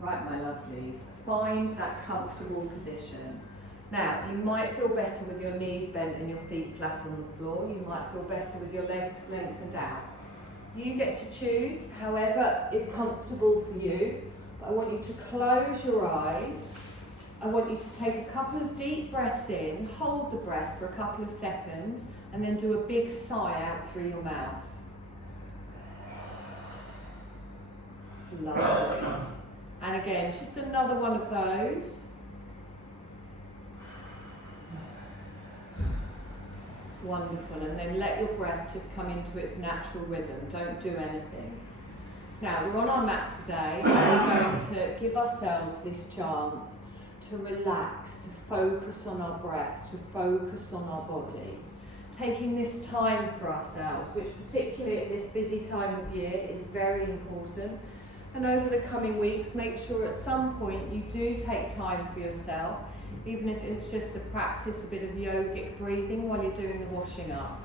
Right, my lovelies, find that comfortable position. Now, you might feel better with your knees bent and your feet flat on the floor. You might feel better with your legs lengthened out. You get to choose however is comfortable for you. But I want you to close your eyes. I want you to take a couple of deep breaths in, hold the breath for a couple of seconds, and then do a big sigh out through your mouth. Lovely. And again, just another one of those. Wonderful. And then let your breath just come into its natural rhythm. Don't do anything. Now, we're on our mat today, and we're going to give ourselves this chance to relax, to focus on our breath, to focus on our body. Taking this time for ourselves, which particularly at this busy time of year is very important. And over the coming weeks, make sure at some point you do take time for yourself, even if it's just to practice a bit of yogic breathing while you're doing the washing up.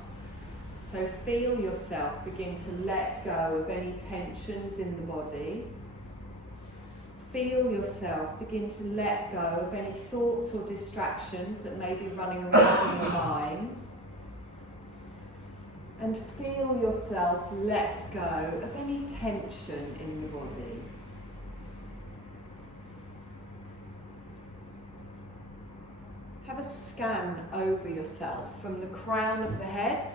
So feel yourself begin to let go of any tensions in the body. Feel yourself begin to let go of any thoughts or distractions that may be running around in your mind. And feel yourself let go of any tension in the body. Have a scan over yourself from the crown of the head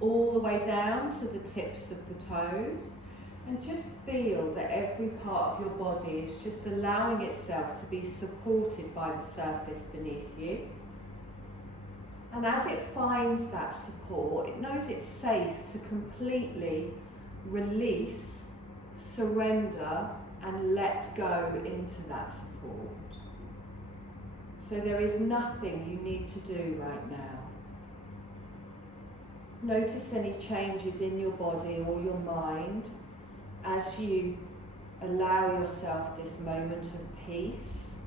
all the way down to the tips of the toes, and just feel that every part of your body is just allowing itself to be supported by the surface beneath you. And as it finds that support, it knows it's safe to completely release, surrender, and let go into that support. So there is nothing you need to do right now. Notice any changes in your body or your mind as you allow yourself this moment of peace.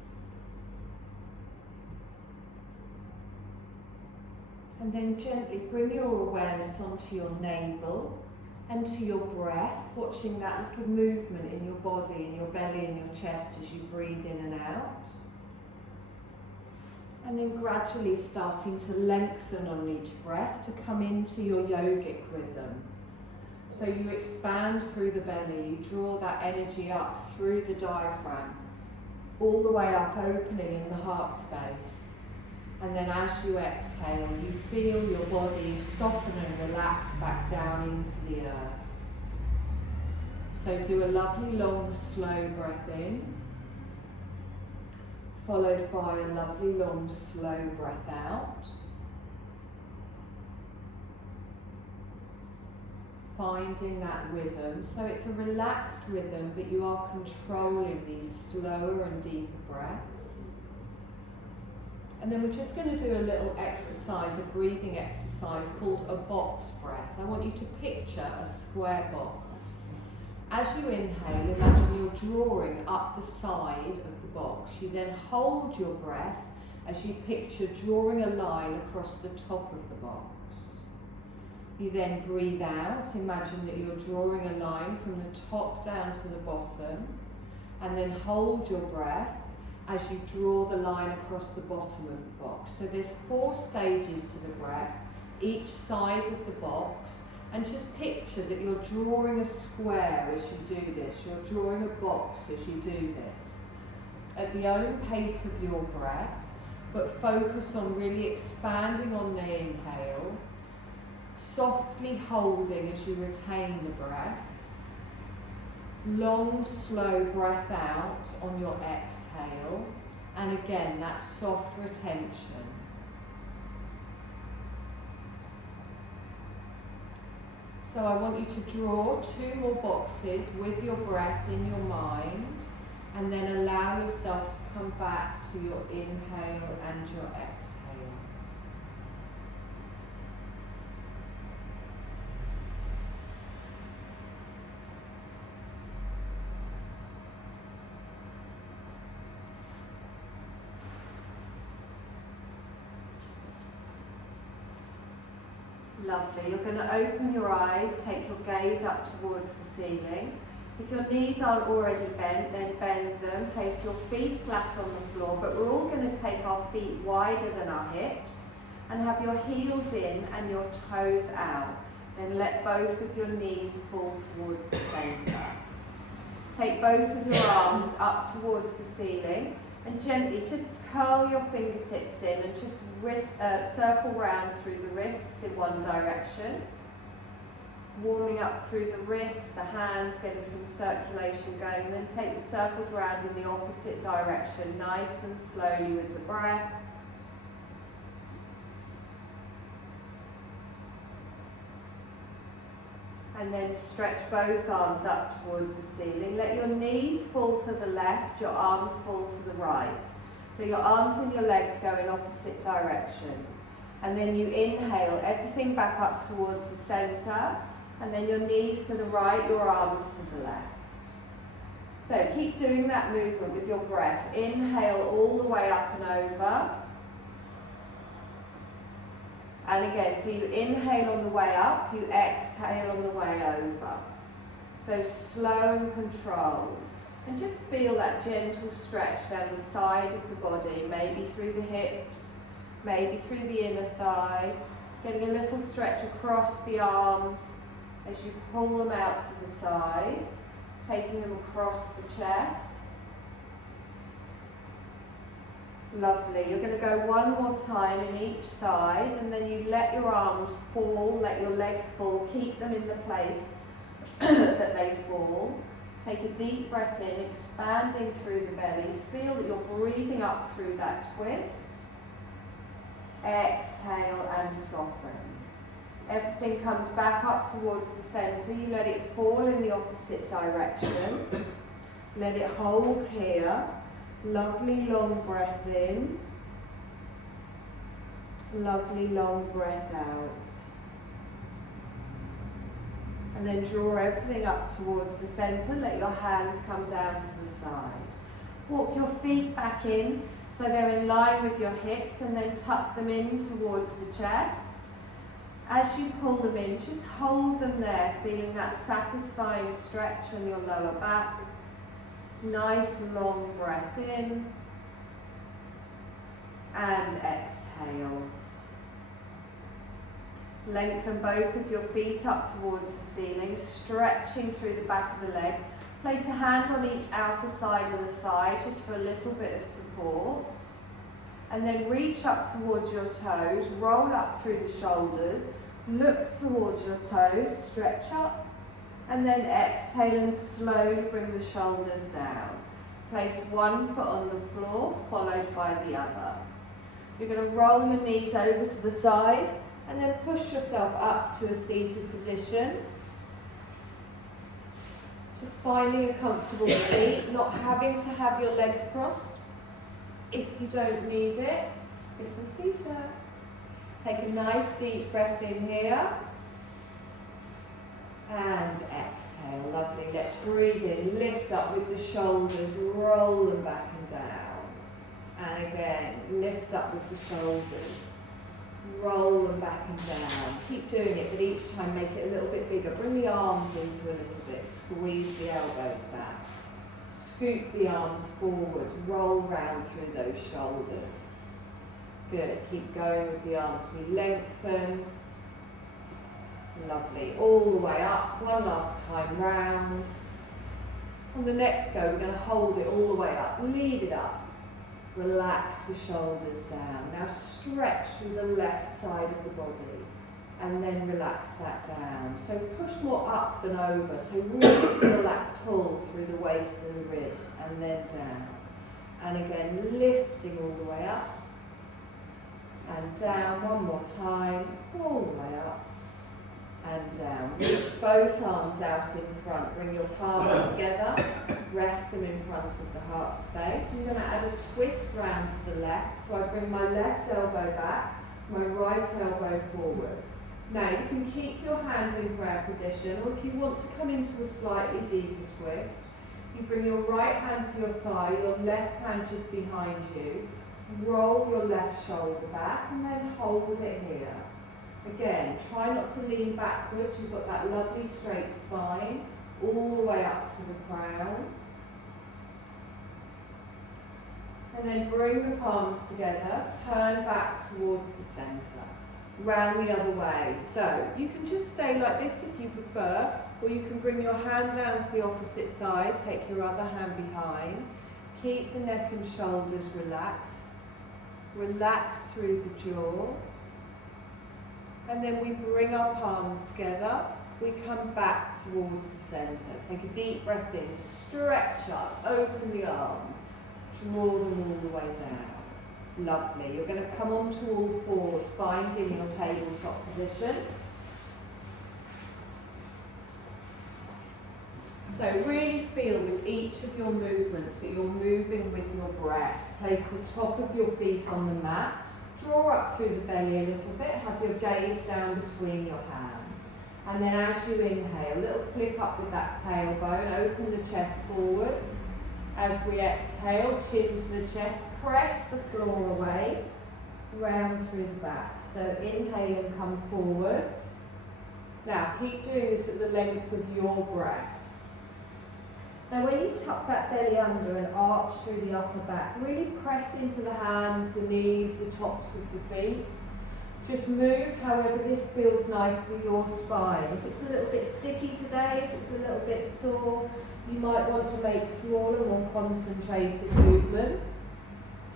And then gently bring your awareness onto your navel and to your breath, watching that little movement in your body, in your belly and your chest as you breathe in and out. And then gradually starting to lengthen on each breath to come into your yogic rhythm. So you expand through the belly, you draw that energy up through the diaphragm, all the way up, opening in the heart space. And then as you exhale, you feel your body soften and relax back down into the earth. So do a lovely long slow breath in, followed by a lovely long slow breath out. Finding that rhythm. So it's a relaxed rhythm, but you are controlling these slower and deeper breaths. And then we're just going to do a little exercise, a breathing exercise called a box breath. I want you to picture a square box. As you inhale, imagine you're drawing up the side of the box. You then hold your breath as you picture drawing a line across the top of the box. You then breathe out, imagine that you're drawing a line from the top down to the bottom, and then hold your breath as you draw the line across the bottom of the box. So there's 4 stages to the breath, each side of the box, and just picture that you're drawing a square as you do this. You're drawing a box as you do this. At the own pace of your breath, but focus on really expanding on the inhale, softly holding as you retain the breath. Long, slow breath out on your exhale, and again that soft retention. So I want you to draw 2 more boxes with your breath in your mind, and then allow yourself to come back to your inhale and your exhale. Lovely. You're going to open your eyes, take your gaze up towards the ceiling. If your knees aren't already bent, then bend them. Place your feet flat on the floor, but we're all going to take our feet wider than our hips and have your heels in and your toes out. Then let both of your knees fall towards the centre. Take both of your arms up towards the ceiling and gently just curl your fingertips in and just circle round through the wrists in one direction. Warming up through the wrists, the hands, getting some circulation going, and then take the circles round in the opposite direction, nice and slowly with the breath. And then stretch both arms up towards the ceiling. Let your knees fall to the left, your arms fall to the right. So your arms and your legs go in opposite directions. And then you inhale everything back up towards the centre. And then your knees to the right, your arms to the left. So keep doing that movement with your breath. Inhale all the way up and over. And again, so you inhale on the way up, you exhale on the way over. So slow and controlled. And just feel that gentle stretch down the side of the body, maybe through the hips, maybe through the inner thigh. Getting a little stretch across the arms as you pull them out to the side, taking them across the chest. Lovely. You're going to go one more time in each side, and then you let your arms fall, let your legs fall, keep them in the place that they fall. Take a deep breath in, expanding through the belly. Feel that you're breathing up through that twist. Exhale and soften. Everything comes back up towards the centre. You let it fall in the opposite direction. Let it hold here. Lovely long breath in. Lovely long breath out. And then draw everything up towards the centre. Let your hands come down to the side. Walk your feet back in so they're in line with your hips, and then tuck them in towards the chest. As you pull them in, just hold them there, feeling that satisfying stretch on your lower back. Nice long breath in and exhale. Lengthen both of your feet up towards the ceiling, stretching through the back of the leg. Place a hand on each outer side of the thigh just for a little bit of support. And then reach up towards your toes, roll up through the shoulders, look towards your toes, stretch up, and then exhale and slowly bring the shoulders down. Place one foot on the floor, followed by the other. You're going to roll your knees over to the side, and then push yourself up to a seated position. Just finding a comfortable seat, not having to have your legs crossed. If you don't need it, it's a seater. Take a nice deep breath in here. And exhale, lovely. Let's breathe in, lift up with the shoulders, roll them back and down. And again, lift up with the shoulders, roll them back and down. Keep doing it, but each time make it a little bit bigger. Bring the arms into a little bit, squeeze the elbows back. Scoop the arms forwards, roll round through those shoulders. Good, keep going with the arms. We lengthen. Lovely, all the way up, one last time round. On the next go, we're going to hold it all the way up, lead it up. Relax the shoulders down. Now stretch through the left side of the body, and then relax that down. So push more up than over, so really feel that pull through the waist and the ribs, and then down. And again, lifting all the way up, and down one more time, all the way up, and down. Reach both arms out in front, bring your palms together, rest them in front of the heart space. I'm going to add a twist round to the left, so I bring my left elbow back, my right elbow forwards. Now you can keep your hands in prayer position, or if you want to come into a slightly deeper twist, you bring your right hand to your thigh, your left hand just behind you, roll your left shoulder back, and then hold it here. Again, try not to lean backwards, you've got that lovely straight spine. all the way up to the crown. And then bring the palms together, turn back towards the centre, round the other way. So you can just stay like this if you prefer, or you can bring your hand down to the opposite thigh, take your other hand behind, keep the neck and shoulders relaxed, relax through the jaw, and then we bring our palms together, we come back towards the centre. Take a deep breath in, stretch up, open the arms, draw them all the way down. Lovely. You're going to come onto all fours, finding your tabletop position. So really feel with each of your movements that you're moving with your breath. Place the top of your feet on the mat. Draw up through the belly a little bit. Have your gaze down between your hands. And then as you inhale, a little flick up with that tailbone. Open the chest forwards. As we exhale, chin to the chest. Press the floor away. Round through the back. So inhale and come forwards. Now keep doing this at the length of your breath. Now when you tuck that belly under and arch through the upper back, really press into the hands, the knees, the tops of the feet. Just move however this feels nice for your spine. If it's a little bit sticky today, if it's a little bit sore, you might want to make smaller, more concentrated movements.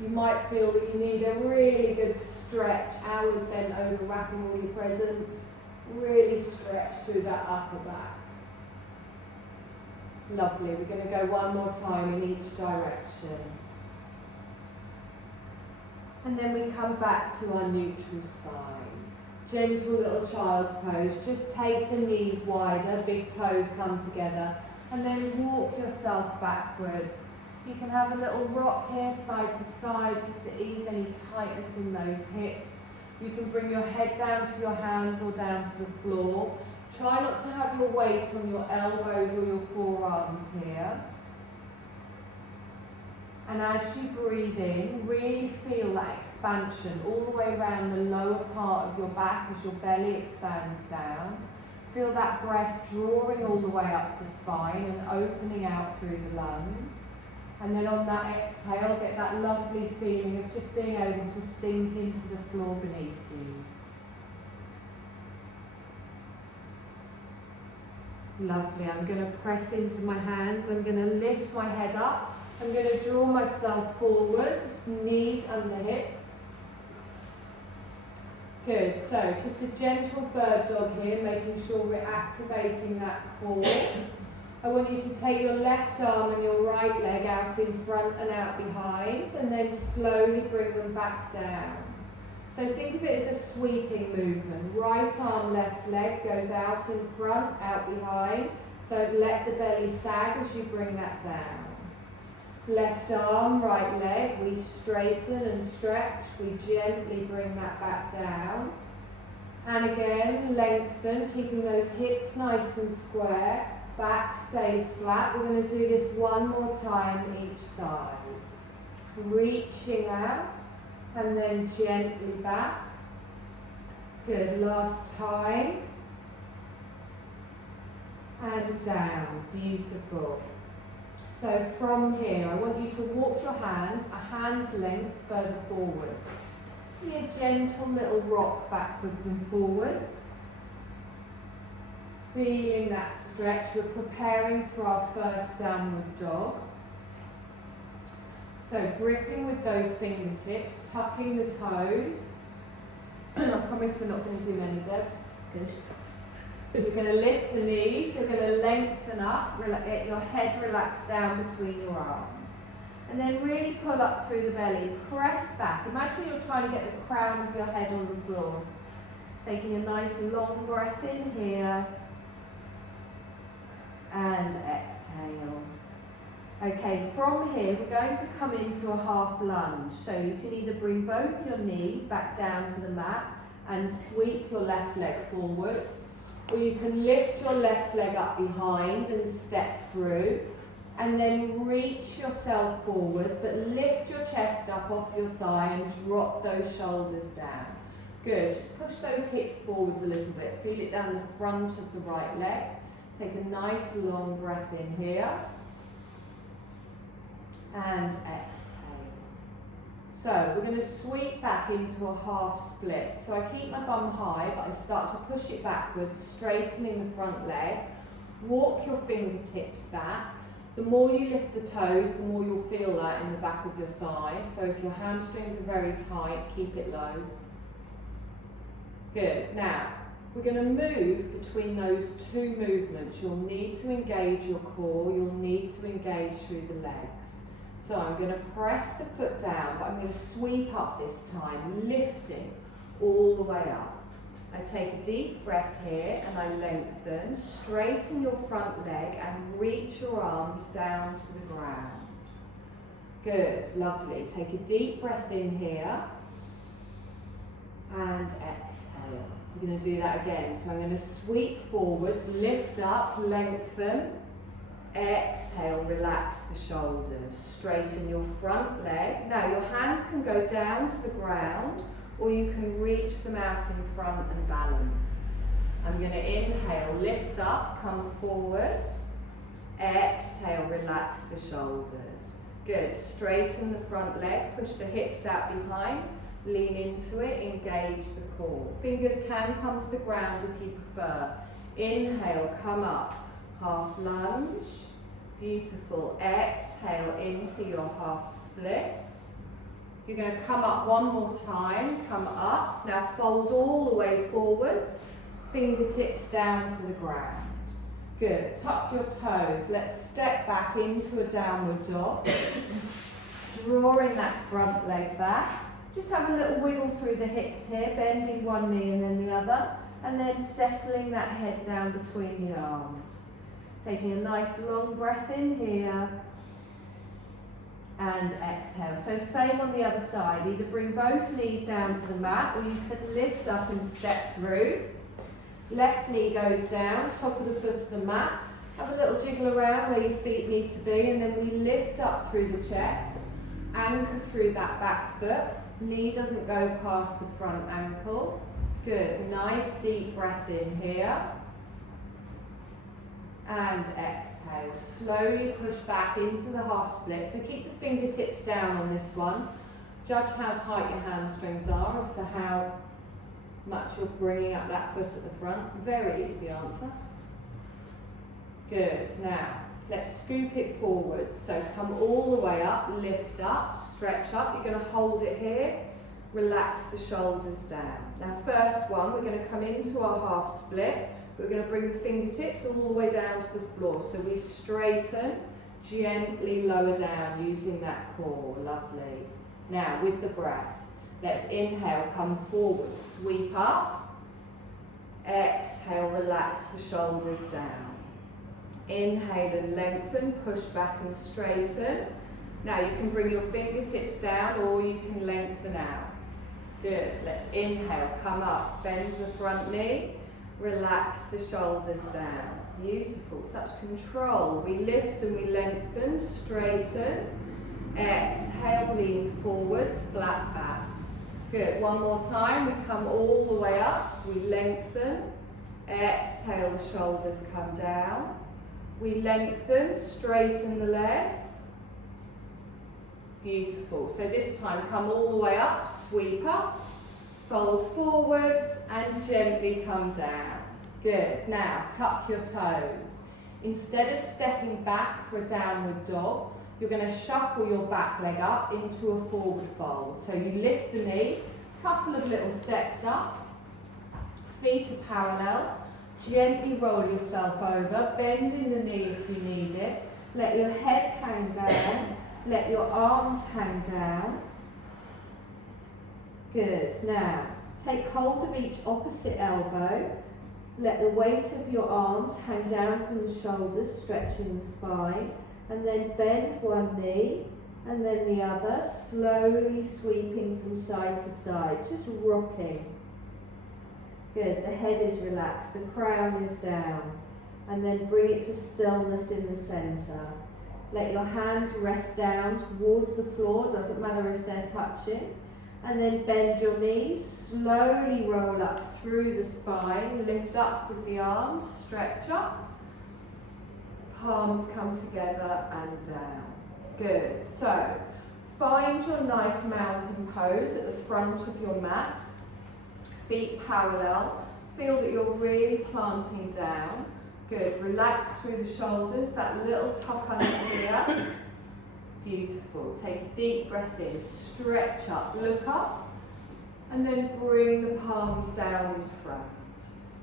You might feel that you need a really good stretch, hours bent over, wrapping all your presents. Really stretch through that upper back. Lovely. We're going to go one more time in each direction. And then we come back to our neutral spine. Gentle little child's pose. Just take the knees wider, big toes come together. And then walk yourself backwards. You can have a little rock here, side to side, just to ease any tightness in those hips. You can bring your head down to your hands or down to the floor. Try not to have your weight on your elbows or your forearms here. And as you breathe in, really feel that expansion all the way around the lower part of your back as your belly expands down. Feel that breath drawing all the way up the spine and opening out through the lungs. And then on that exhale, get that lovely feeling of just being able to sink into the floor beneath you. Lovely. I'm going to press into my hands. I'm going to lift my head up. I'm going to draw myself forwards, knees under hips. Good. So just a gentle bird dog here, making sure we're activating that core. I want you to take your left arm and your right leg out in front and out behind, and then slowly bring them back down. So think of it as a sweeping movement. Right arm, left leg goes out in front, out behind. Don't let the belly sag as you bring that down. Left arm, right leg, we straighten and stretch. We gently bring that back down. And again, lengthen, keeping those hips nice and square. Back stays flat. We're going to do this one more time each side. Reaching out and then gently back. Good, last time. And down, beautiful. So from here, I want you to walk your hands a hand's length further forwards. Be a gentle little rock backwards and forwards. Feeling that stretch, we're preparing for our first downward dog. So gripping with those fingertips, tucking the toes. I promise we're not going to do many depths. Good. You're going to lift the knees, you're going to lengthen up, get your head relaxed down between your arms. And then really pull up through the belly, press back. Imagine you're trying to get the crown of your head on the floor. Taking a nice long breath in here. And exhale. Okay, from here we're going to come into a half lunge. So you can either bring both your knees back down to the mat and sweep your left leg forwards, or you can lift your left leg up behind and step through, and then reach yourself forwards, but lift your chest up off your thigh and drop those shoulders down. Good, just push those hips forwards a little bit, feel it down the front of the right leg. Take a nice long breath in here. And exhale. So we're going to sweep back into a half split. So I keep my bum high, but I start to push it backwards, straightening the front leg. Walk your fingertips back. The more you lift the toes, the more you'll feel that in the back of your thigh. So if your hamstrings are very tight, keep it low. Good. Now, we're going to move between those two movements. You'll need to engage your core. You'll need to engage through the legs. So I'm going to press the foot down, but I'm going to sweep up this time, lifting all the way up. I take a deep breath here and I lengthen, straighten your front leg and reach your arms down to the ground. Good, lovely. Take a deep breath in here and exhale. We're going to do that again. So I'm going to sweep forwards, lift up, lengthen, exhale, relax the shoulders, straighten your front leg. Now your hands can go down to the ground, or you can reach them out in front and balance. I'm going to inhale, lift up, come forwards. Exhale, relax the shoulders. Good, straighten the front leg, push the hips out behind, lean into it, engage the core. Fingers can come to the ground if you prefer. Inhale, come up, half lunge. Beautiful, exhale into your half split. You're going to come up one more time, come up. Now fold all the way forwards, fingertips down to the ground. Good, tuck your toes. Let's step back into a downward dog. Drawing that front leg back. Just have a little wiggle through the hips here, bending one knee and then the other, and then settling that head down between the arms. Taking a nice long breath in here. And exhale. So same on the other side. Either bring both knees down to the mat, or you can lift up and step through. Left knee goes down, top of the foot of the mat. Have a little jiggle around where your feet need to be, and then we lift up through the chest. Anchor through that back foot. Knee doesn't go past the front ankle. Good. Nice deep breath in here. And exhale. Slowly push back into the half split. So keep the fingertips down on this one. Judge how tight your hamstrings are as to how much you're bringing up that foot at the front. Very easy answer. Good. Now, let's scoop it forward. So come all the way up, lift up, stretch up. You're going to hold it here. Relax the shoulders down. Now, first one, we're going to come into our half split. We're going to bring the fingertips all the way down to the floor. So we straighten, gently lower down using that core. Lovely. Now with the breath, let's inhale, come forward, sweep up. Exhale, relax the shoulders down. Inhale and lengthen, push back and straighten. Now you can bring your fingertips down or you can lengthen out. Good. Let's inhale, come up, bend the front knee. Relax the shoulders down. Beautiful, such control. We lift and we lengthen, straighten. Exhale, lean forwards, flat back. Good, one more time. We come all the way up, we lengthen. Exhale, the shoulders come down. We lengthen, straighten the leg. Beautiful, so this time come all the way up, sweep up. Fold forwards and gently come down. Good. Now tuck your toes. Instead of stepping back for a downward dog, you're going to shuffle your back leg up into a forward fold. So you lift the knee, couple of little steps up, feet are parallel. Gently roll yourself over, bending the knee if you need it. Let your head hang down, let your arms hang down. Good. Now, take hold of each opposite elbow. Let the weight of your arms hang down from the shoulders, stretching the spine. And then bend one knee and then the other, slowly sweeping from side to side, just rocking. Good. The head is relaxed, the crown is down. And then bring it to stillness in the centre. Let your hands rest down towards the floor, doesn't matter if they're touching. And then bend your knees, slowly roll up through the spine, lift up with the arms, stretch up. palms come together and down. Good. So, find your nice mountain pose at the front of your mat. Feet parallel. Feel that you're really planting down. Good. Relax through the shoulders, that little tuck under here. Beautiful. Take a deep breath in, stretch up, look up, and then bring the palms down in front.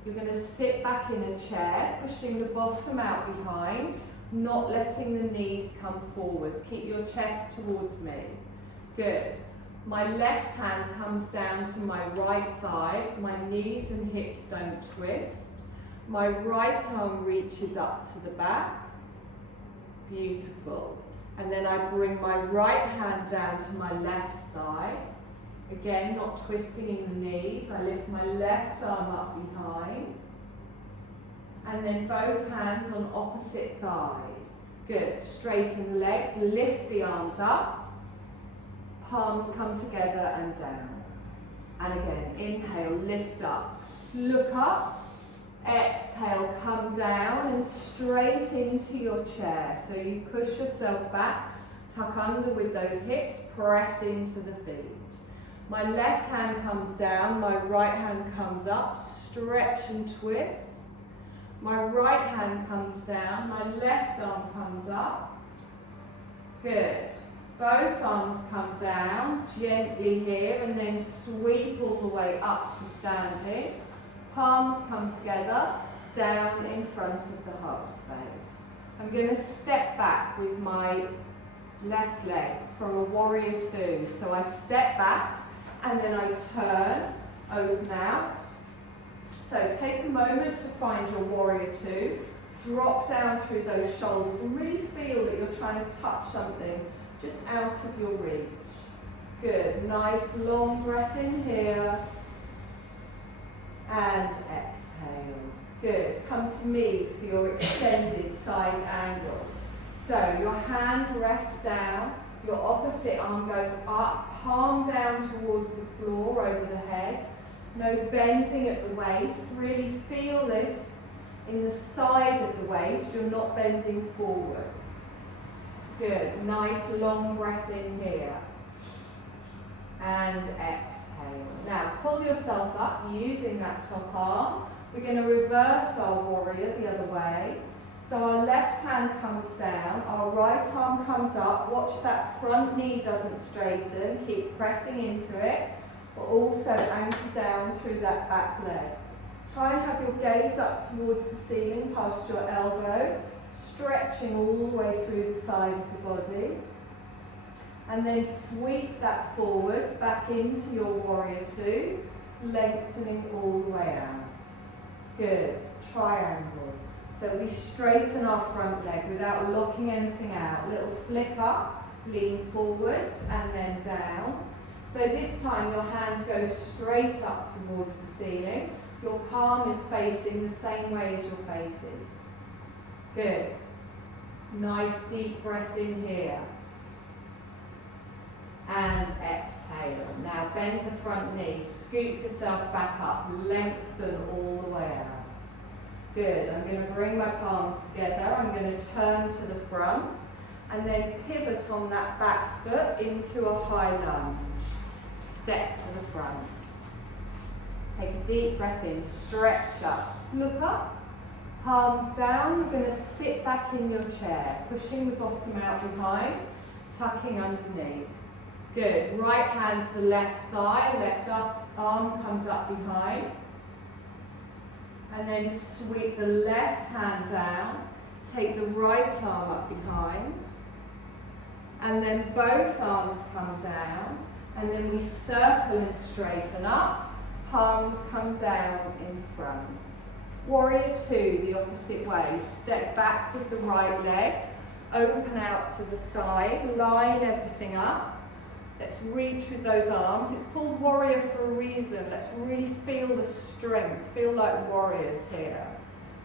You're going to sit back in a chair, pushing the bottom out behind, not letting the knees come forward. Keep your chest towards me. Good. My left hand comes down to my right thigh. My knees and hips don't twist. My right arm reaches up to the back. Beautiful. And then I bring my right hand down to my left thigh. Again, not twisting in the knees. I lift my left arm up behind. And then both hands on opposite thighs. Good. Straighten the legs, lift the arms up. Palms come together and down. And again, inhale, lift up. Look up. Exhale, come down and straight into your chair. So you push yourself back, tuck under with those hips, press into the feet. My left hand comes down, my right hand comes up, stretch and twist. My right hand comes down, my left arm comes up. Good. Both arms come down, gently here, and then sweep all the way up to standing. Palms come together, down in front of the heart space. I'm going to step back with my left leg for a warrior two. So I step back and then I turn, open out. So take a moment to find your warrior two. Drop down through those shoulders and really feel that you're trying to touch something just out of your reach. Good. Nice long breath in here. And exhale. Good. Come to me for your extended side angle. So your hand rests down, your opposite arm goes up, palm down towards the floor over the head. No bending at the waist. Really feel this in the side of the waist. You're not bending forwards. Good. Nice long breath in here. And exhale. Now pull yourself up using that top arm. We're going to reverse our warrior the other way. So our left hand comes down, our right arm comes up. Watch that front knee doesn't straighten. Keep pressing into it, but also anchor down through that back leg. Try and have your gaze up towards the ceiling past your elbow, stretching all the way through the side of the body. And then sweep that forward, back into your warrior two, lengthening all the way out. Good. Triangle. So we straighten our front leg without locking anything out. Little flick up, lean forwards, and then down. So this time your hand goes straight up towards the ceiling. Your palm is facing the same way as your face is. Good. Nice deep breath in here. And exhale. Now bend the front knee, scoop yourself back up, lengthen all the way out. Good. I'm going to bring my palms together. I'm going to turn to the front and then pivot on that back foot into a high lunge. Step to the front. Take a deep breath in, stretch up, look up, palms down. You're going to sit back in your chair, pushing the bottom out behind, tucking underneath. Good. Right hand to the left thigh, left arm comes up behind. And then sweep the left hand down, take the right arm up behind. And then both arms come down. And then we circle and straighten up, palms come down in front. Warrior two, the opposite way. Step back with the right leg, open out to the side, line everything up. Let's reach with those arms. It's called warrior for a reason. Let's really feel the strength, feel like warriors here.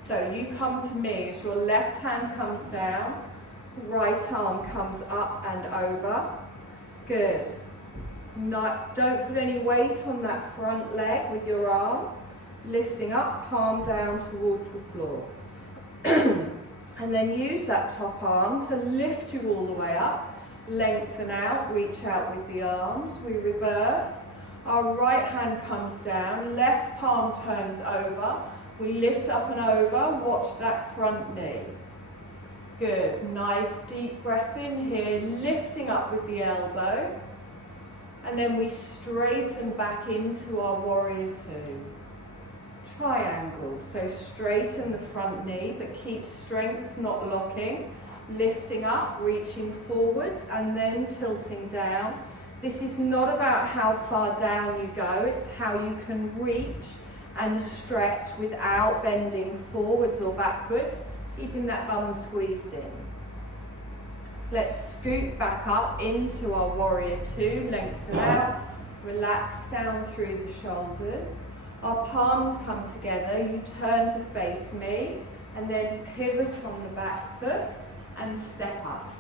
So you come to me as your left hand comes down, right arm comes up and over. Good. Don't put any weight on that front leg with your arm. Lifting up, palm down towards the floor. And then use that top arm to lift you all the way up. Lengthen out, reach out with the arms. We reverse. Our right hand comes down, left palm turns over. We lift up and over, watch that front knee. Good, nice deep breath in here, lifting up with the elbow. And then we straighten back into our warrior two. Triangle, so straighten the front knee, but keep strength, not locking. Lifting up, reaching forwards, and then tilting down. This is not about how far down you go, it's how you can reach and stretch without bending forwards or backwards, keeping that bum squeezed in. Let's scoot back up into our warrior two, lengthen out, relax down through the shoulders. Our palms come together, you turn to face me, and then pivot on the back foot and step up.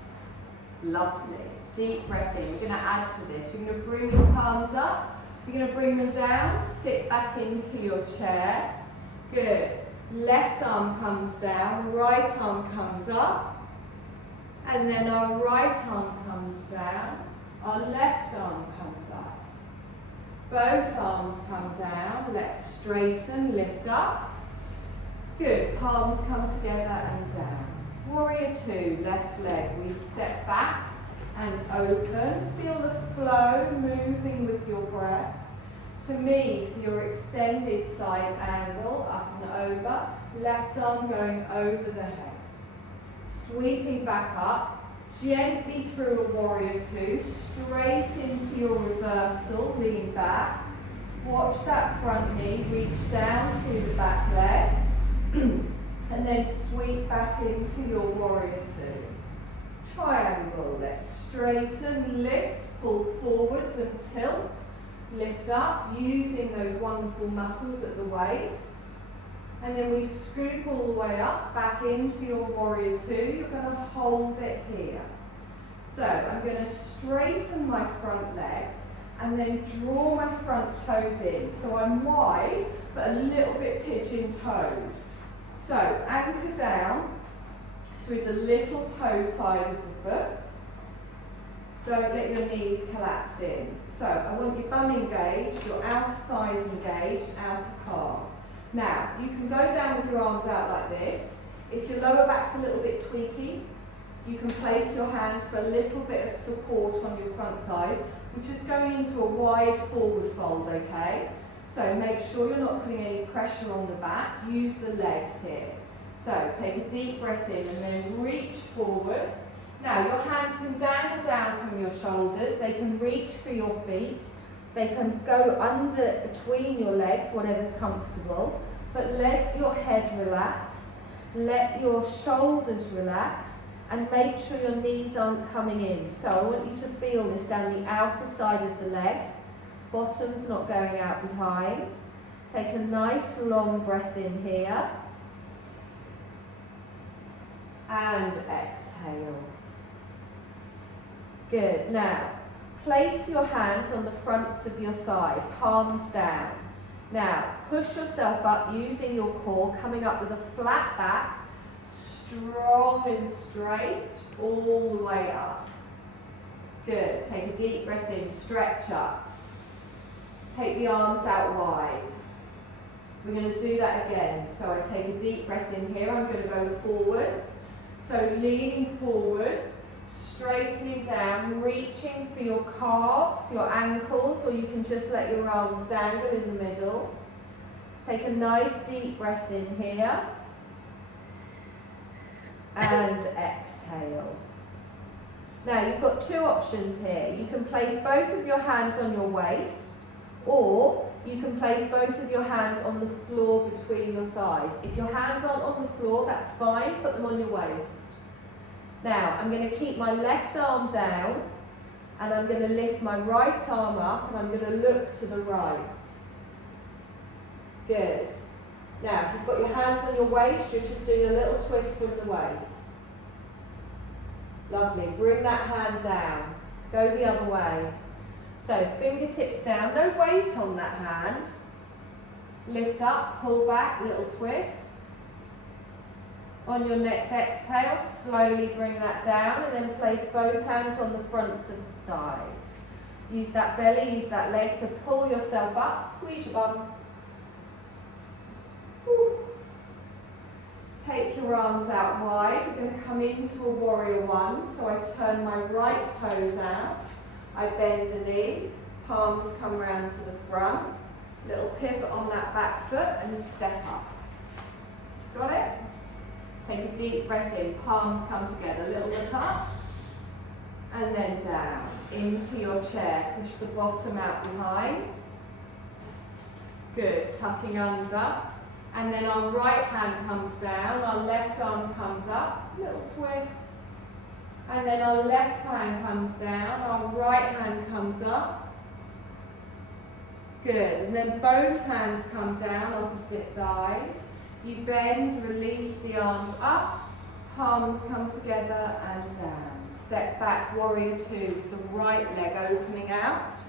Lovely. Deep breath in. You're going to add to this. You're going to bring your palms up. You're going to bring them down. Sit back into your chair. Good. Left arm comes down. Right arm comes up. And then our right arm comes down. Our left arm comes up. Both arms come down. Let's straighten, lift up. Good. Palms come together and down. Warrior two, left leg. We step back and open. Feel the flow moving with your breath. To me, for your extended side angle, up and over. Left arm going over the head. Sweeping back up, gently through a warrior two, straight into your reversal, lean back. Watch that front knee, reach down through the back leg. And then sweep back into your warrior two. Triangle, let's straighten, lift, pull forwards and tilt. Lift up, using those wonderful muscles at the waist. And then we scoop all the way up, back into your warrior two. You're going to hold it here. So I'm going to straighten my front leg and then draw my front toes in. So I'm wide, but a little bit pigeon-toed. So anchor down through the little toe side of the foot. Don't let your knees collapse in. So I want your bum engaged, your outer thighs engaged, outer calves. Now, you can go down with your arms out like this. If your lower back's a little bit tweaky, you can place your hands for a little bit of support on your front thighs. We're just going into a wide forward fold, okay? So make sure you're not putting any pressure on the back. Use the legs here. So take a deep breath in and then reach forwards. Now your hands can dangle down from your shoulders. They can reach for your feet. They can go under between your legs, whatever's comfortable. But let your head relax. Let your shoulders relax. And make sure your knees aren't coming in. So I want you to feel this down the outer side of the legs. Bottom's not going out behind. Take a nice long breath in here. And exhale. Good. Now, place your hands on the fronts of your thigh, palms down. Now, push yourself up using your core, coming up with a flat back, strong and straight, all the way up. Good. Take a deep breath in, stretch up. Take the arms out wide. We're going to do that again. So I take a deep breath in here. I'm going to go forwards. So leaning forwards, straightening down, reaching for your calves, your ankles, or you can just let your arms dangle in the middle. Take a nice deep breath in here. And exhale. Now you've got two options here. You can place both of your hands on your waist, or you can place both of your hands on the floor between your thighs. If your hands aren't on the floor, that's fine, put them on your waist. Now, I'm going to keep my left arm down, and I'm going to lift my right arm up, and I'm going to look to the right. Good. Now, if you've got your hands on your waist, you're just doing a little twist from the waist. Lovely. Bring that hand down. Go the other way. So, fingertips down. No weight on that hand. Lift up, pull back, little twist. On your next exhale, slowly bring that down and then place both hands on the fronts of the thighs. Use that belly, use that leg to pull yourself up, squeeze your bum. Woo. Take your arms out wide. You're going to come into a warrior one. So I turn my right toes out. I bend the knee. Palms come round to the front. Little pivot on that back foot and step up. Got it? Take a deep breath in. Palms come together. Little look up. And then down. Into your chair. Push the bottom out behind. Good. Tucking under. And then our right hand comes down, our left arm comes up, little twist. And then our left hand comes down, our right hand comes up. Good, and then both hands come down, opposite thighs. You bend, release the arms up, palms come together and down. Step back, warrior two, the right leg opening out.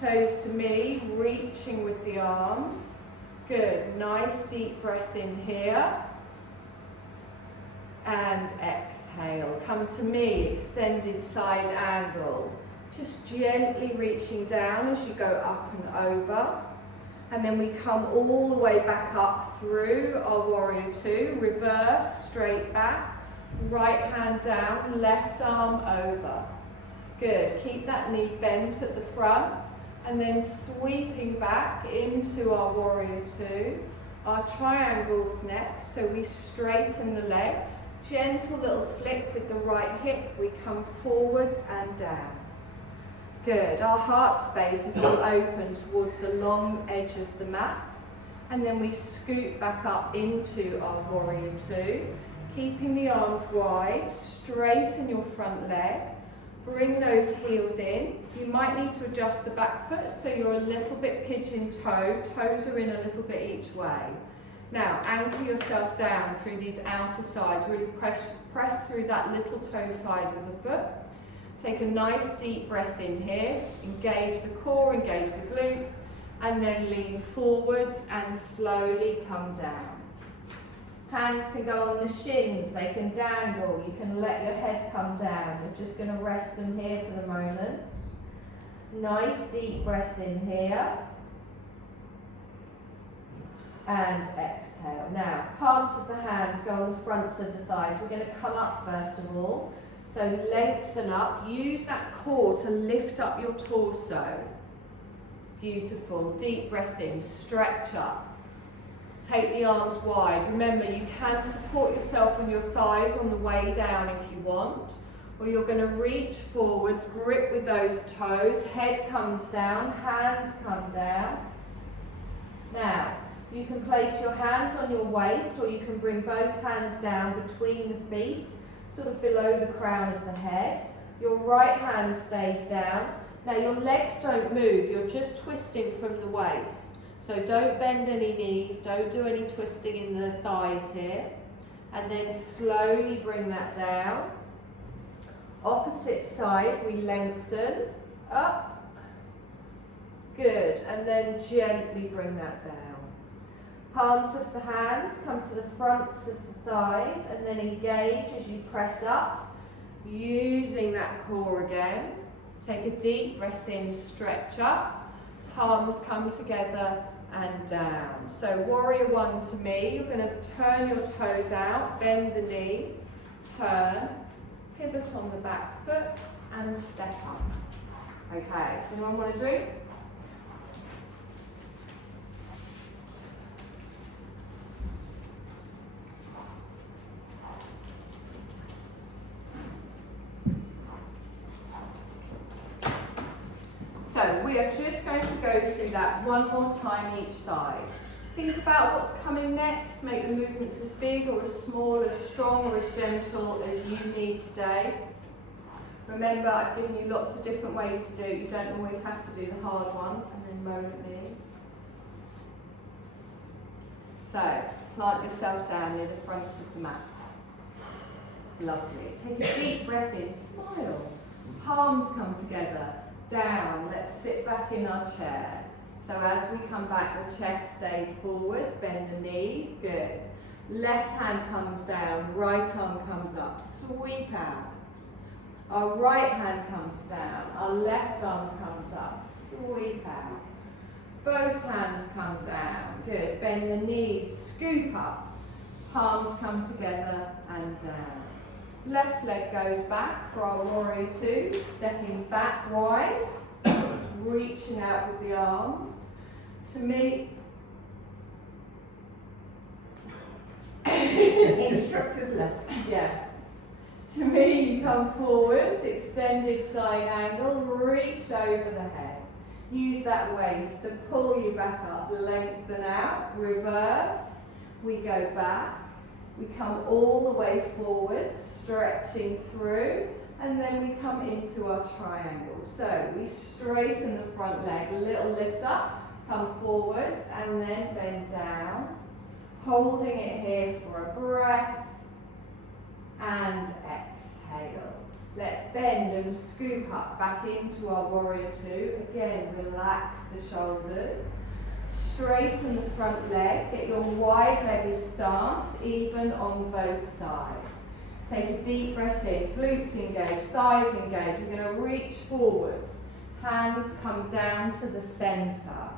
Toes to me, reaching with the arms. Good, nice deep breath in here. And exhale. Come to me, extended side angle. Just gently reaching down as you go up and over. And then we come all the way back up through our warrior two. Reverse, straight back. Right hand down, left arm over. Good, keep that knee bent at the front. And then sweeping back into our warrior two. Our triangles next, so we straighten the leg. Gentle little flick with the right hip. We come forwards and down. Good, our heart space is all open towards the long edge of the mat. And then we scoot back up into our warrior two. Keeping the arms wide, straighten your front leg. Bring those heels in. You might need to adjust the back foot so you're a little bit pigeon-toed. Toes are in a little bit each way. Now, anchor yourself down through these outer sides. Really press through that little toe side of the foot. Take a nice deep breath in here. Engage the core, engage the glutes, and then lean forwards and slowly come down. Hands can go on the shins, they can dangle, you can let your head come down. You're just going to rest them here for the moment. Nice deep breath in here. And exhale. Now, palms of the hands go on the fronts of the thighs. We're going to come up first of all. So lengthen up, use that core to lift up your torso. Beautiful, deep breath in, stretch up. Take the arms wide. Remember, you can support yourself on your thighs on the way down if you want. Or you're going to reach forwards, grip with those toes, head comes down, hands come down. Now, you can place your hands on your waist or you can bring both hands down between the feet, sort of below the crown of the head. Your right hand stays down. Now your legs don't move, you're just twisting from the waist. So don't bend any knees, don't do any twisting in the thighs here. And then slowly bring that down. Opposite side, we lengthen, up. Good, and then gently bring that down. Palms of the hands come to the fronts of the thighs and then engage as you press up. Using that core again. Take a deep breath in, stretch up. Palms come together and down. So warrior one to me, you're going to turn your toes out, bend the knee, turn, pivot on the back foot and step up. Okay, does anyone want a drink? So we are just going to go through that one more time each side. Think about what's coming next. Make the movements as big or as small, as strong or as gentle as you need today. Remember, I've given you lots of different ways to do it. You don't always have to do the hard one and then moan at me. So, plant yourself down near the front of the mat. Lovely. Take a deep breath in, smile. Palms come together. Down, let's sit back in our chair. So as we come back, the chest stays forward, bend the knees, good. Left hand comes down, right arm comes up, sweep out. Our right hand comes down, our left arm comes up, sweep out. Both hands come down, good. Bend the knees, scoop up. Palms come together and down. Left leg goes back for our warrior two, stepping back wide, reaching out with the arms. To me, instructor's left. Yeah. To me, you come forwards, extended side angle, reach over the head. Use that waist to pull you back up, lengthen out, reverse. We go back. We come all the way forwards, stretching through, and then we come into our triangle. So we straighten the front leg, a little lift up, come forwards, and then bend down. Holding it here for a breath, and exhale. Let's bend and scoop up back into our warrior two. Again, relax the shoulders. Straighten the front leg, get your wide-legged stance, even on both sides. Take a deep breath in, glutes engage, thighs engage. We're going to reach forwards. Hands come down to the center.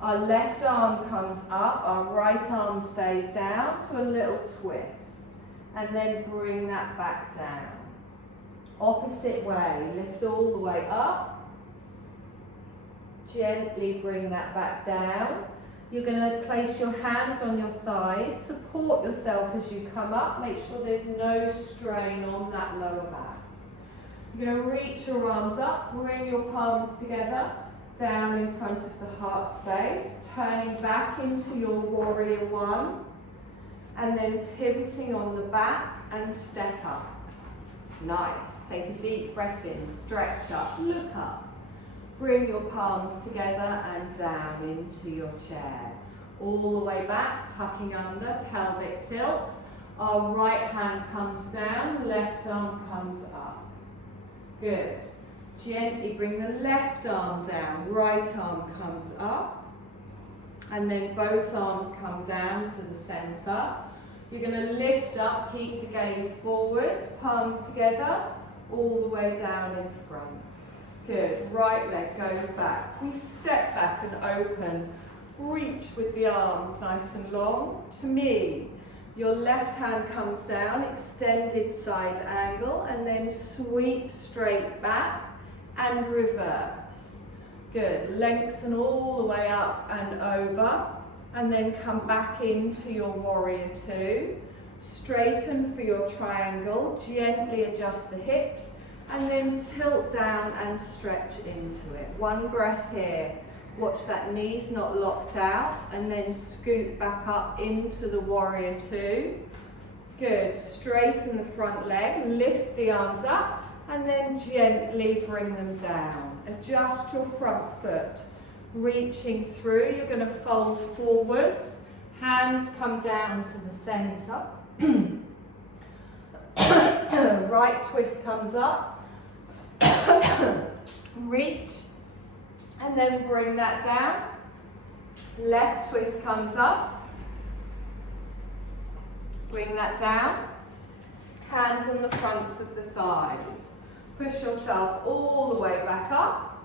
Our left arm comes up, our right arm stays down to a little twist. And then bring that back down. Opposite way, lift all the way up. Gently bring that back down. You're going to place your hands on your thighs, support yourself as you come up. Make sure there's no strain on that lower back. You're going to reach your arms up, bring your palms together, down in front of the heart space, turning back into your warrior one, and then pivoting on the back and step up. Nice. Take a deep breath in, stretch up, look up. Bring your palms together and down into your chair. All the way back, tucking under, pelvic tilt. Our right hand comes down, left arm comes up. Good. Gently bring the left arm down, right arm comes up. And then both arms come down to the center. You're going to lift up, keep the gaze forwards, palms together, all the way down in front. Good, right leg goes back. We step back and open. Reach with the arms nice and long. To me, your left hand comes down, extended side angle, and then sweep straight back and reverse. Good, lengthen all the way up and over, and then come back into your warrior two. Straighten for your triangle, gently adjust the hips, and then tilt down and stretch into it. One breath here. Watch that knees not locked out, and then scoot back up into the warrior two. Good, straighten the front leg, lift the arms up, and then gently bring them down. Adjust your front foot, reaching through. You're going to fold forwards, hands come down to the center. Right twist comes up. Reach, and then bring that down. Left twist comes up. Bring that down. Hands on the fronts of the thighs. Push yourself all the way back up.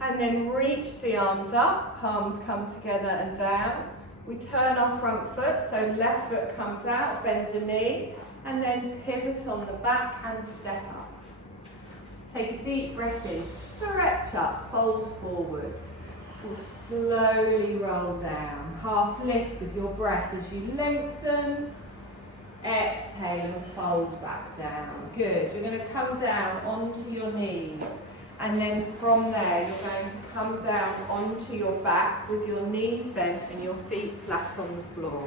And then reach the arms up. Palms come together and down. We turn our front foot, so left foot comes out, bend the knee, and then pivot on the back and step up. Take a deep breath in, stretch up, fold forwards. We'll slowly roll down. Half lift with your breath as you lengthen. Exhale and fold back down. Good. You're going to come down onto your knees. And then from there, you're going to come down onto your back with your knees bent and your feet flat on the floor.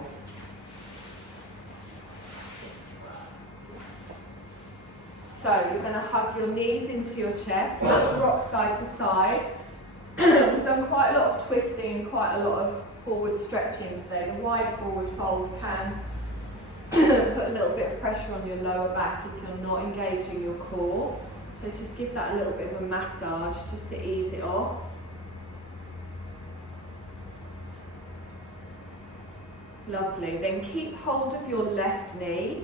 So you're going to hug your knees into your chest, rock side to side. We've done quite a lot of twisting and quite a lot of forward stretching today. The wide forward fold can put a little bit of pressure on your lower back if you're not engaging your core. So just give that a little bit of a massage just to ease it off. Lovely. Then keep hold of your left knee,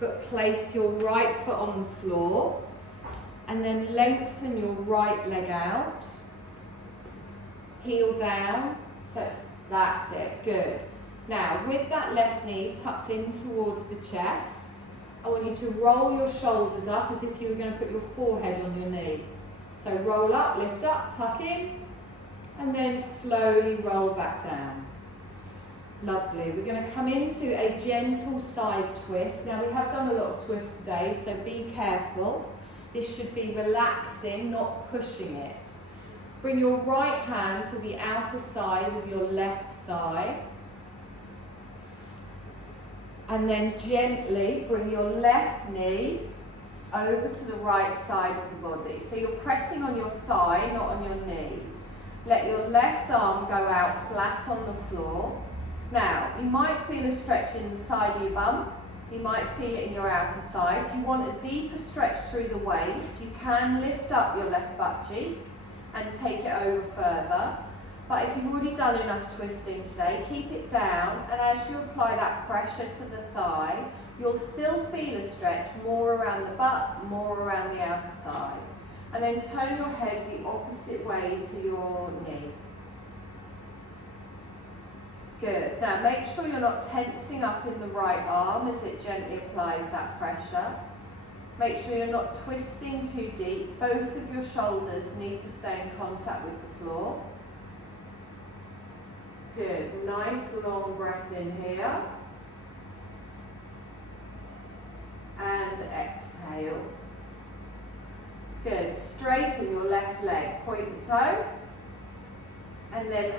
but place your right foot on the floor, and then lengthen your right leg out. Heel down. So that's it. Good. Now, with that left knee tucked in towards the chest, I want you to roll your shoulders up as if you were going to put your forehead on your knee. So roll up, lift up, tuck in, and then slowly roll back down. Lovely. We're going to come into a gentle side twist. Now, we have done a lot of twists today, so be careful. This should be relaxing, not pushing it. Bring your right hand to the outer side of your left thigh. And then gently bring your left knee over to the right side of the body. So you're pressing on your thigh, not on your knee. Let your left arm go out flat on the floor. Now, you might feel a stretch inside your bum. You might feel it in your outer thigh. If you want a deeper stretch through the waist, you can lift up your left butt cheek and take it over further. But if you've already done enough twisting today, keep it down, and as you apply that pressure to the thigh, you'll still feel a stretch more around the butt, more around the outer thigh. And then turn your head the opposite way to your knee. Good. Now make sure you're not tensing up in the right arm as it gently applies that pressure. Make sure you're not twisting too deep. Both of your shoulders need to stay in contact with the floor. Good. Nice long breath in here. And exhale. Good. Straighten your left leg. Point the toe. And then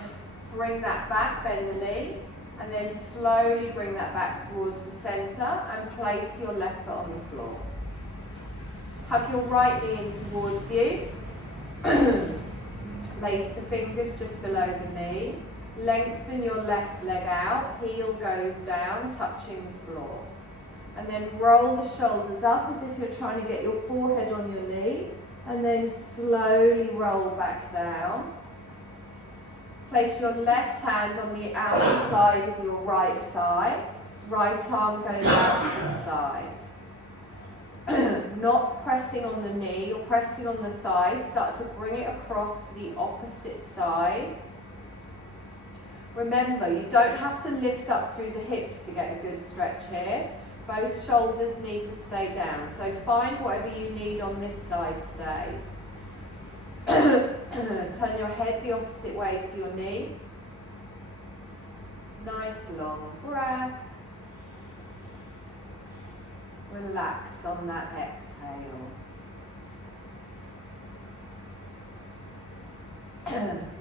bring that back, bend the knee. And then slowly bring that back towards the centre and place your left foot on the floor. Hug your right knee in towards you. Place the fingers just below the knee. Lengthen your left leg out, heel goes down, touching the floor. And then roll the shoulders up as if you're trying to get your forehead on your knee. And then slowly roll back down. Place your left hand on the outer side of your right thigh. Right arm goes out to the side. Not pressing on the knee, you're pressing on the thigh. Start to bring it across to the opposite side. Remember, you don't have to lift up through the hips to get a good stretch here. Both shoulders need to stay down. So find whatever you need on this side today. Turn your head the opposite way to your knee. Nice long breath. Relax on that exhale.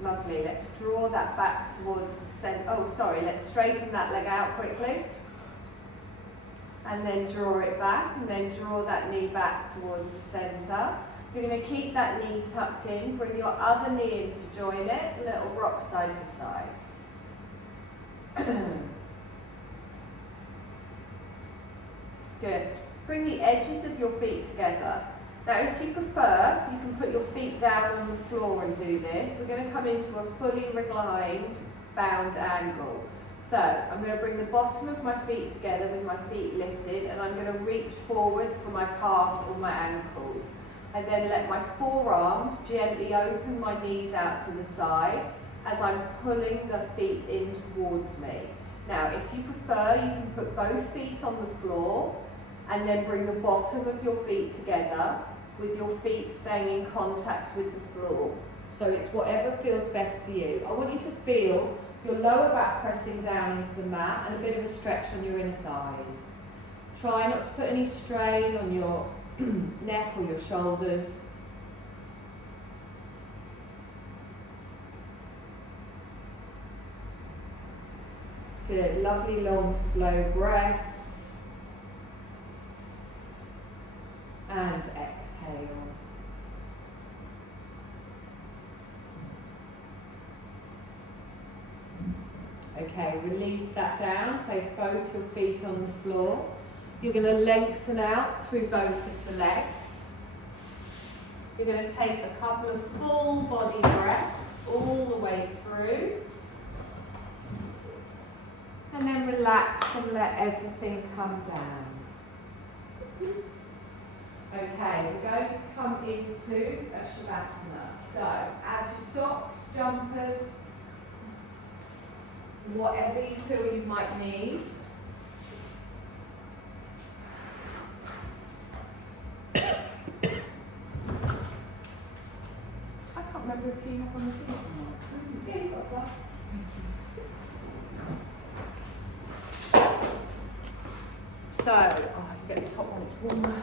Lovely. Let's draw that back towards the centre. Oh, sorry. Let's straighten that leg out quickly. And then draw it back. And then draw that knee back towards the centre. You're going to keep that knee tucked in. Bring your other knee in to join it. Little rock side to side. Good. Bring the edges of your feet together. Now, if you prefer, you can put your feet down on the floor and do this. We're going to come into a fully reclined, bound angle. So, I'm going to bring the bottom of my feet together with my feet lifted, and I'm going to reach forwards for my calves or my ankles. And then let my forearms gently open my knees out to the side as I'm pulling the feet in towards me. Now, if you prefer, you can put both feet on the floor and then bring the bottom of your feet together with your feet staying in contact with the floor. So it's whatever feels best for you. I want you to feel your lower back pressing down into the mat and a bit of a stretch on your inner thighs. Try not to put any strain on your neck or your shoulders. Good, lovely long slow breaths. And exhale. Okay, release that down. Place both your feet on the floor. You're going to lengthen out through both of the legs. You're going to take a couple of full body breaths all the way through. And then relax and let everything come down. Okay, we're going to come into a Shavasana. So, add your socks, jumpers, whatever you feel you might need. I can't remember if you have one of these or not. Yeah, you've got one. So, you get the top one, it's warmer.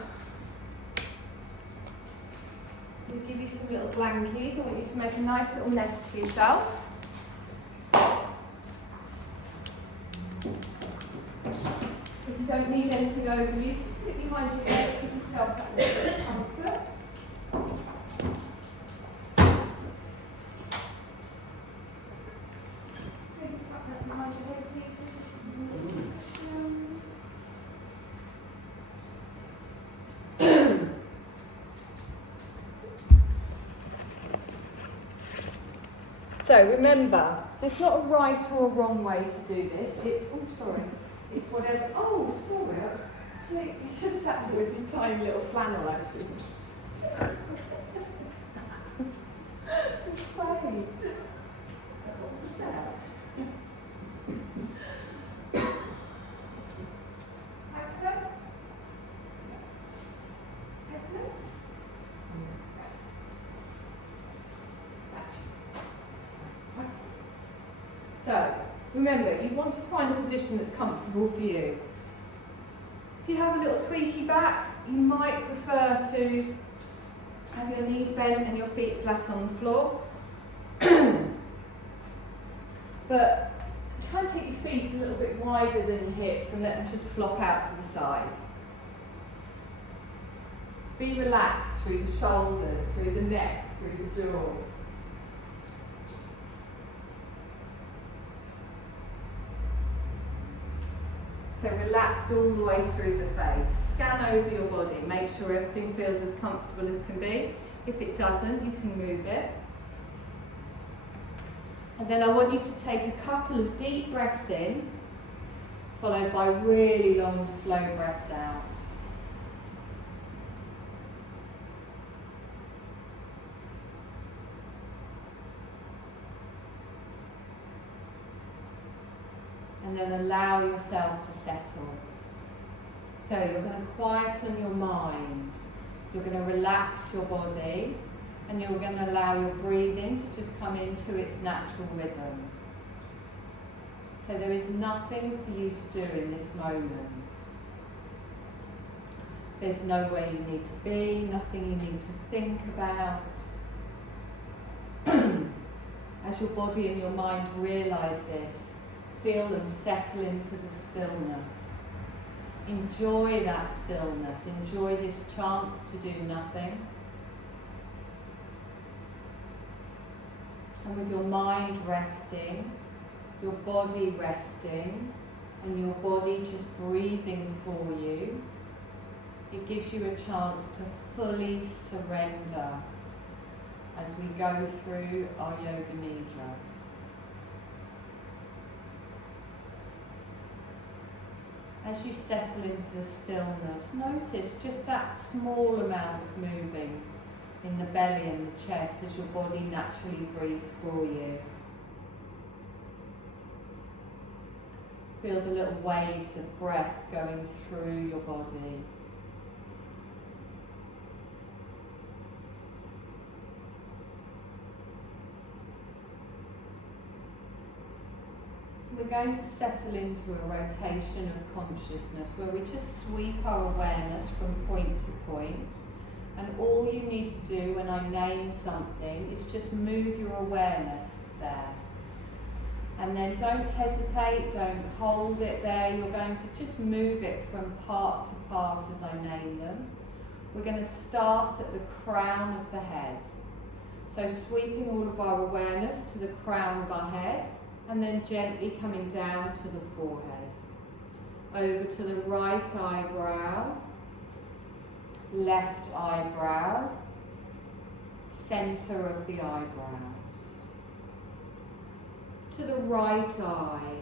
We'll give you some little blankies. I want you to make a nice little nest for yourself. If you don't need anything over you, just put it behind your head, give yourself that little bit of comfort. Tuck that behind your head, please. So remember, there's not a right or a wrong way to do this. It's, it's whatever. Oh, sorry. He's just sat there with his tiny little flannel outfit. Face. What's that? So, remember, you want to find a position that's comfortable for you. If you have a little tweaky back, you might prefer to have your knees bent and your feet flat on the floor. But try and take your feet a little bit wider than your hips and let them just flop out to the side. Be relaxed through the shoulders, through the neck, through the jaw. So relaxed all the way through the face. Scan over your body, make sure everything feels as comfortable as can be. If it doesn't, you can move it. And then I want you to take a couple of deep breaths in, followed by really long, slow breaths out. And then allow yourself to settle. So you're going to quieten your mind, you're going to relax your body, and you're going to allow your breathing to just come into its natural rhythm. So there is nothing for you to do in this moment. There's nowhere you need to be, nothing you need to think about. As your body and your mind realise this, feel them settle into the stillness. Enjoy that stillness. Enjoy this chance to do nothing. And with your mind resting, your body resting, and your body just breathing for you, it gives you a chance to fully surrender as we go through our Yoga Nidra. As you settle into the stillness, notice just that small amount of moving in the belly and the chest as your body naturally breathes for you. Feel the little waves of breath going through your body. We're going to settle into a rotation of consciousness where we just sweep our awareness from point to point, and all you need to do when I name something is just move your awareness there. And then don't hesitate, don't hold it there, you're going to just move it from part to part as I name them. We're going to start at the crown of the head. So sweeping all of our awareness to the crown of our head, and then gently coming down to the forehead. Over to the right eyebrow, left eyebrow, centre of the eyebrows. To the right eye,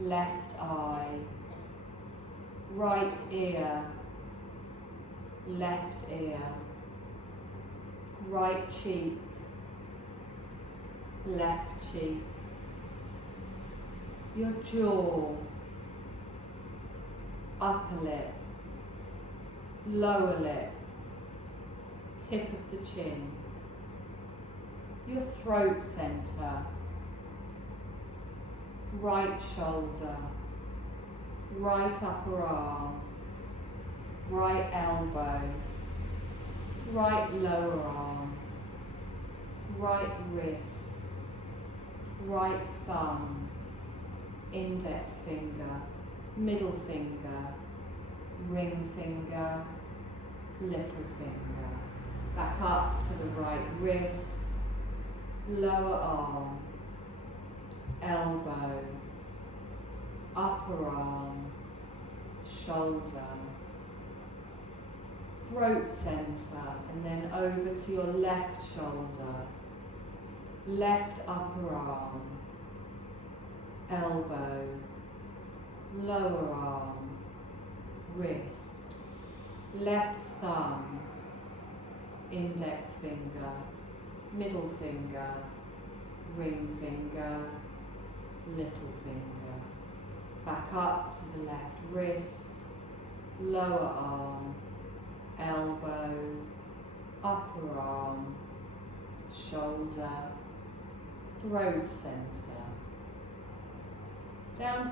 left eye, right ear, left ear, right cheek, left cheek, your jaw, upper lip, lower lip, tip of the chin, your throat centre, right shoulder, right upper arm, right elbow, right lower arm, right wrist, right thumb, index finger, middle finger, ring finger, little finger. Back up to the right wrist, lower arm, elbow, upper arm, shoulder, throat centre, and then over to your left shoulder, left upper arm, elbow, lower arm, wrist, left thumb, index finger, middle finger, ring finger, little finger. Back up to the left wrist, lower arm, elbow, upper arm, shoulder, throat centre. Down